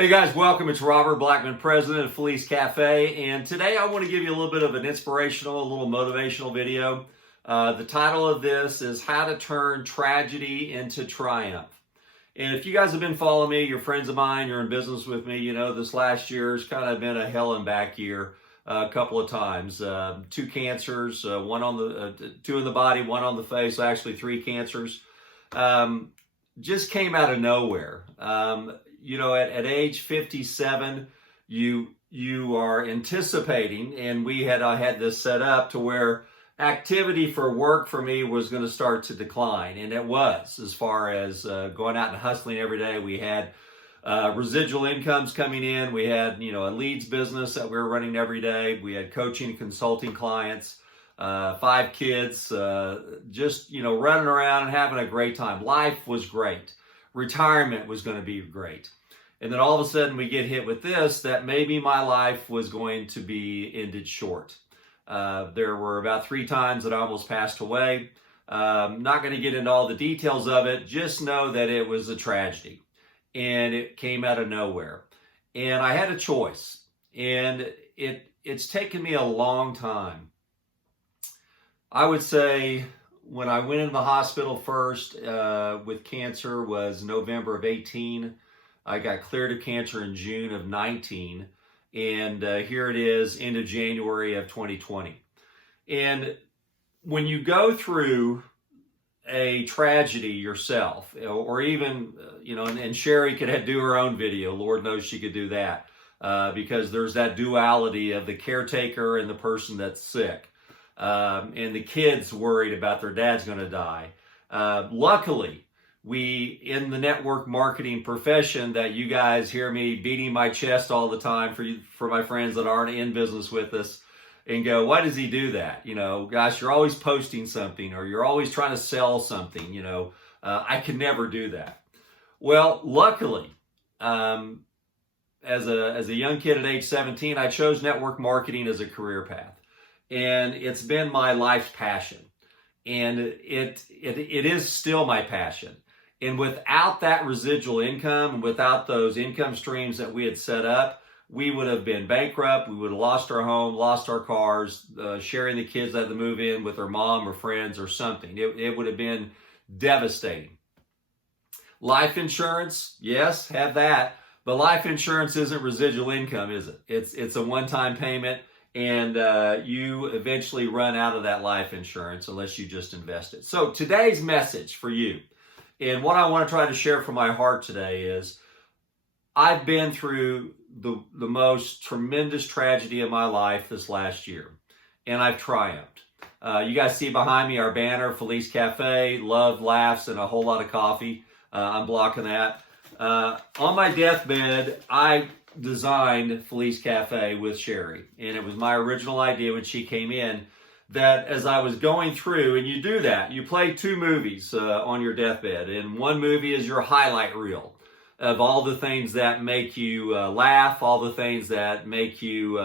Hey guys, welcome. It's Robert Blackman, president of Felice Cafe, and today I want to give you a little bit of an inspirational, a little motivational video. The title of this is How to Turn Tragedy into Triumph. And if you guys have been following me, you're friends of mine, you're in business with me, you know this last year has kind of been a hell and back year a couple of times. Two cancers, one on the two in the body, one on the face, actually three cancers. Just came out of nowhere. You know, at age 57, you are anticipating, and I had this set up to where activity for work for me was going to start to decline, and it was. As far as going out and hustling every day, we had residual incomes coming in. We had, a leads business that we were running every day. We had coaching and consulting clients, 5 kids, just, running around and having a great time. Life was great. Retirement was going to be great. And then all of a sudden we get hit with this, that maybe my life was going to be ended short. There were about 3 times that I almost passed away. Not going to get into all the details of it. Just know that it was a tragedy and it came out of nowhere. And I had a choice, and it's taken me a long time. I would say when I went into the hospital first with cancer was November of 18. I got cleared of cancer in June of 19. And here it is, end of January of 2020. And when you go through a tragedy yourself, or even, and Sherry could do her own video. Lord knows she could do that because there's that duality of the caretaker and the person that's sick. And the kids worried about their dad's going to die. Luckily, we, in the network marketing profession that you guys hear me beating my chest all the time for my friends that aren't in business with us and go, why does he do that? Gosh, you're always posting something or you're always trying to sell something. I can never do that. Well, luckily, as a young kid at age 17, I chose network marketing as a career path. And it's been my life's passion. And it is still my passion. And without that residual income and without those income streams that we had set up, we would have been bankrupt. We would have lost our home, lost our cars, sharing the kids that had to move in with their mom or friends or something. It would have been devastating. Life insurance, yes, have that. But life insurance isn't residual income, is it? It's a one-time payment. And you eventually run out of that life insurance unless you just invest it. So today's message for you, and what I want to try to share from my heart today is, I've been through the most tremendous tragedy of my life this last year, and I've triumphed. You guys see behind me our banner, Felice Cafe, love, laughs, and a whole lot of coffee. I'm blocking that. On my deathbed, I designed Felice Cafe with Sherry, and it was my original idea when she came in, that as I was going through, and you do that, you play 2 movies on your deathbed, and one movie is your highlight reel of all the things that make you laugh, all the things that make you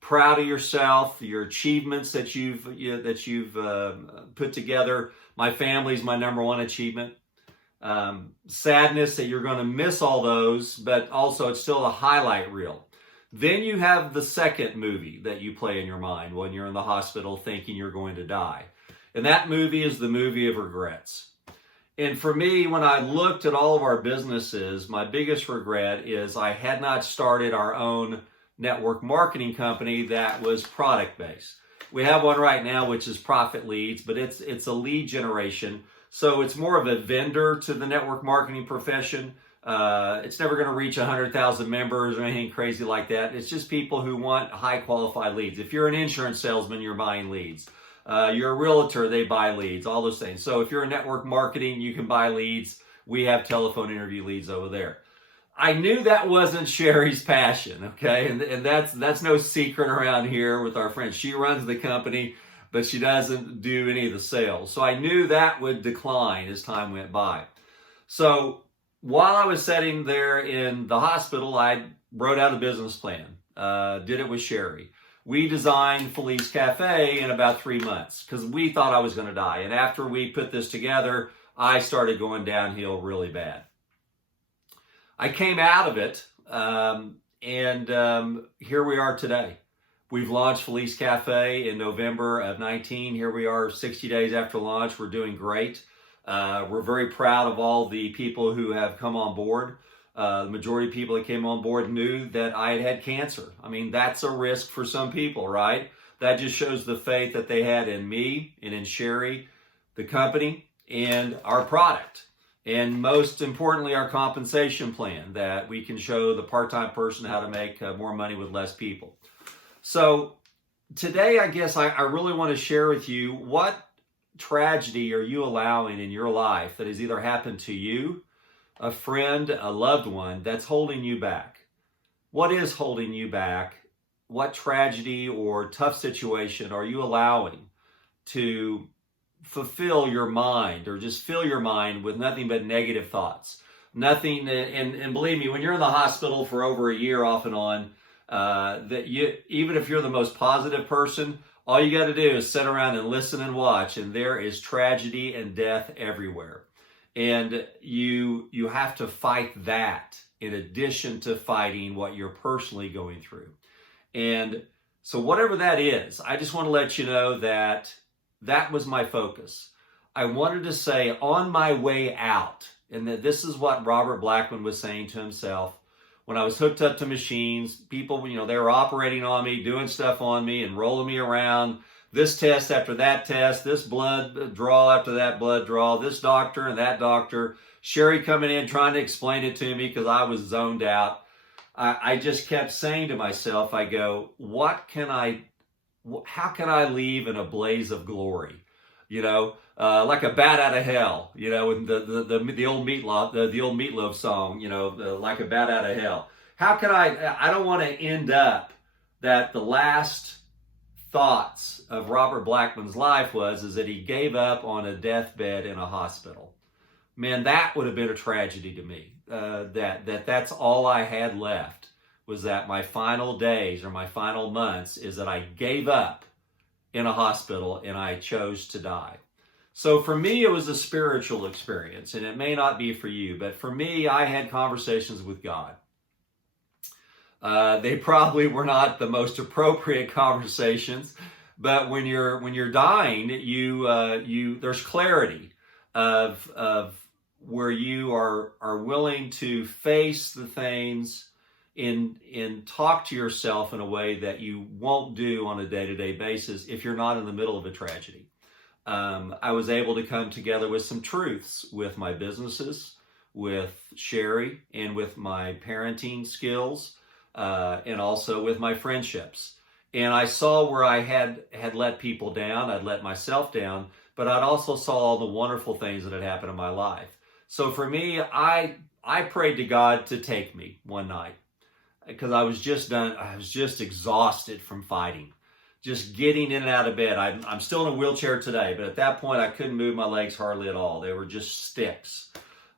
proud of yourself, your achievements that you've put together. My family's my number one achievement. Sadness that you're going to miss all those, but also it's still a highlight reel. Then you have the second movie that you play in your mind when you're in the hospital thinking you're going to die. And that movie is the movie of regrets. And for me, when I looked at all of our businesses, my biggest regret is I had not started our own network marketing company that was product-based. We have one right now, which is Profit Leads, but it's a lead generation. So it's more of a vendor to the network marketing profession. It's never going to reach 100,000 members or anything crazy like that. It's just people who want high qualified leads. If you're an insurance salesman, you're buying leads. You're a realtor, they buy leads, all those things. So if you're in network marketing, you can buy leads. We have telephone interview leads over there. I knew that wasn't Sherry's passion, okay? And that's no secret around here with our friends. She runs the company, but she doesn't do any of the sales. So I knew that would decline as time went by. So while I was sitting there in the hospital, I wrote out a business plan, did it with Sherry. We designed Felice Cafe in about 3 months because we thought I was going to die. And after we put this together, I started going downhill really bad. I came out of it Here we are today. We've launched Felice Cafe in November of 19. Here we are 60 days after launch. We're doing great. We're very proud of all the people who have come on board. The majority of people that came on board knew that I had had cancer. I mean, that's a risk for some people, right? That just shows the faith that they had in me and in Sherry, the company, and our product. And most importantly, our compensation plan, that we can show the part-time person how to make more money with less people. So today, I guess I really want to share with you, what tragedy are you allowing in your life that has either happened to you, a friend, a loved one, that's holding you back? What is holding you back? What tragedy or tough situation are you allowing to fulfill your mind, or just fill your mind with nothing but negative thoughts? Nothing, and believe me, when you're in the hospital for over a year off and on, even if you're the most positive person, all you got to do is sit around and listen and watch, and there is tragedy and death everywhere. And you have to fight that in addition to fighting what you're personally going through. And so whatever that is, I just want to let you know that that was my focus. I wanted to say on my way out, and that this is what Robert Blackman was saying to himself. When I was hooked up to machines, people, they were operating on me, doing stuff on me and rolling me around. This test after that test, this blood draw after that blood draw, this doctor and that doctor, Sherry coming in trying to explain it to me because I was zoned out. I just kept saying to myself, I go, how can I leave in a blaze of glory? Like a bat out of hell, with the old Meatloaf song, like a bat out of hell. How can I don't want to end up that the last thoughts of Robert Blackman's life is that he gave up on a deathbed in a hospital. Man, that would have been a tragedy to me. That's all I had left, was that my final days or my final months is that I gave up in a hospital and I chose to die. So for me, it was a spiritual experience, and it may not be for you, but for me, I had conversations with God. They probably were not the most appropriate conversations, but when you're dying, there's clarity of where you are willing to face the things and talk to yourself in a way that you won't do on a day-to-day basis if you're not in the middle of a tragedy. I was able to come together with some truths with my businesses, with Sherry, and with my parenting skills, and also with my friendships. And I saw where I had let people down, I'd let myself down, but I'd also saw all the wonderful things that had happened in my life. So for me, I prayed to God to take me one night, because I was just done. I was just exhausted from fighting, just getting in and out of bed. I'm still in a wheelchair today, but at that point I couldn't move my legs hardly at all. They were just sticks.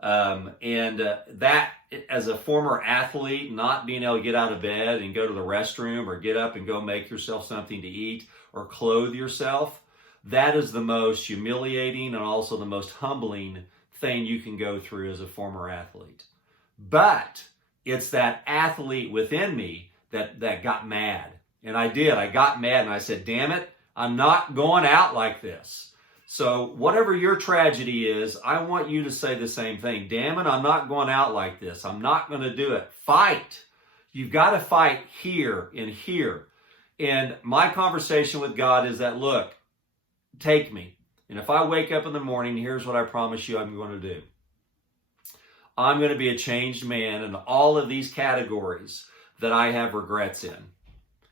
That, as a former athlete, not being able to get out of bed and go to the restroom or get up and go make yourself something to eat or clothe yourself, that is the most humiliating and also the most humbling thing you can go through as a former athlete. But it's that athlete within me that got mad. And I did. I got mad and I said, damn it, I'm not going out like this. So whatever your tragedy is, I want you to say the same thing. Damn it, I'm not going out like this. I'm not going to do it. Fight. You've got to fight here and here. And my conversation with God is that, look, take me. And if I wake up in the morning, here's what I promise you I'm going to do. I'm going to be a changed man in all of these categories that I have regrets in.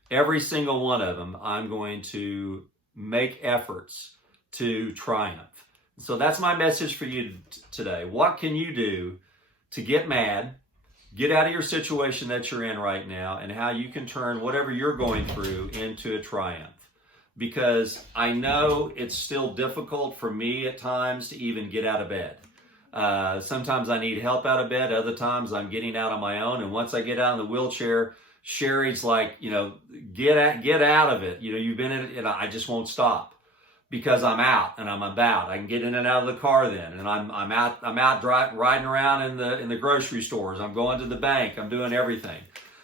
Every single one of them, I'm going to make efforts to triumph. So that's my message for you today. What can you do to get mad, get out of your situation that you're in right now, and how you can turn whatever you're going through into a triumph? Because I know it's still difficult for me at times to even get out of bed. Sometimes I need help out of bed. Other times I'm getting out on my own. And once I get out in the wheelchair, Sherry's like, get out of it. You've been in it, and I just won't stop. because I'm out and I'm about. I can get in and out of the car then, and I'm out riding around in the grocery stores. I'm going to the bank. I'm doing everything.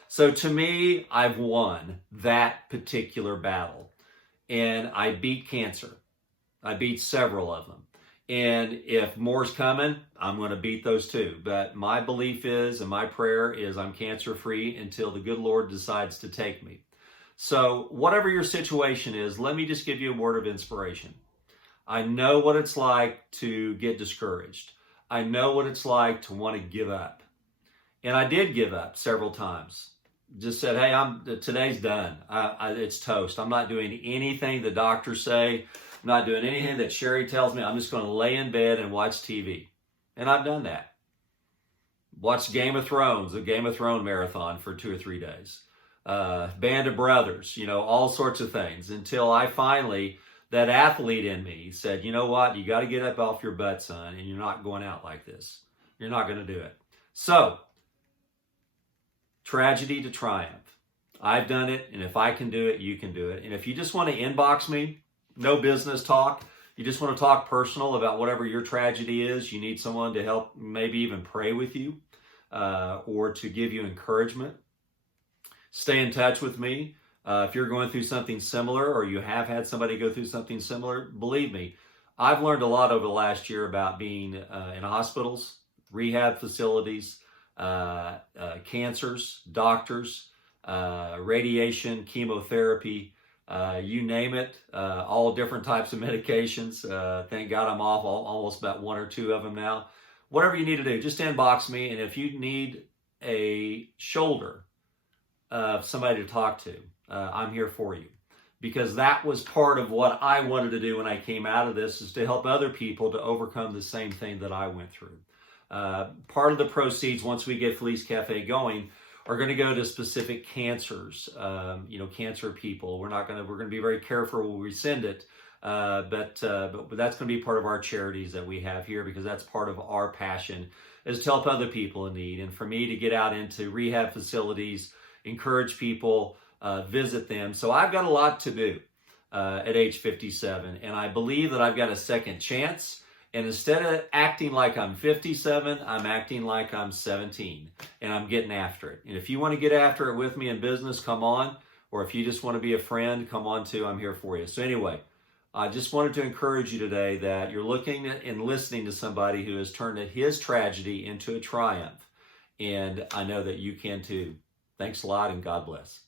So to me, I've won that particular battle, and I beat cancer. I beat several of them. And if more's coming, I'm going to beat those too. But my belief is, and my prayer is, I'm cancer free until the good Lord decides to take me. So whatever your situation is, let me just give you a word of inspiration. I know what it's like to get discouraged. I know what it's like to want to give up. And I did give up several times. Just said, hey, today's done. It's toast. I'm not doing anything the doctors say. I'm not doing anything that Sherry tells me. I'm just going to lay in bed and watch TV. And I've done that. Watched Game of Thrones, a Game of Thrones marathon for 2 or 3 days. Band of Brothers, all sorts of things. Until I finally, that athlete in me said, you know what? You got to get up off your butt, son, and you're not going out like this. You're not going to do it. So, tragedy to triumph. I've done it, and if I can do it, you can do it. And if you just want to inbox me, no business talk, you just want to talk personal about whatever your tragedy is, you need someone to help, maybe even pray with you, or to give you encouragement, stay in touch with me. If you're going through something similar, or you have had somebody go through something similar, believe me, I've learned a lot over the last year about being in hospitals, rehab facilities, cancers, doctors, radiation, chemotherapy, you name it, all different types of medications. Thank God I'm off almost about 1 or 2 of them now. Whatever you need to do, just inbox me. And if you need a shoulder of somebody to talk to, I'm here for you. Because that was part of what I wanted to do when I came out of this, is to help other people to overcome the same thing that I went through. Part of the proceeds, once we get Felice Cafe going, are going to go to specific cancers, cancer people. We're going to be very careful when we send it, but that's going to be part of our charities that we have here, because that's part of our passion, is to help other people in need. And for me to get out into rehab facilities, encourage people, visit them. So I've got a lot to do at age 57, and I believe that I've got a second chance. And instead of acting like I'm 57, I'm acting like I'm 17, and I'm getting after it. And if you want to get after it with me in business, come on. Or if you just want to be a friend, come on too. I'm here for you. So anyway, I just wanted to encourage you today that you're looking at and listening to somebody who has turned his tragedy into a triumph. And I know that you can too. Thanks a lot, and God bless.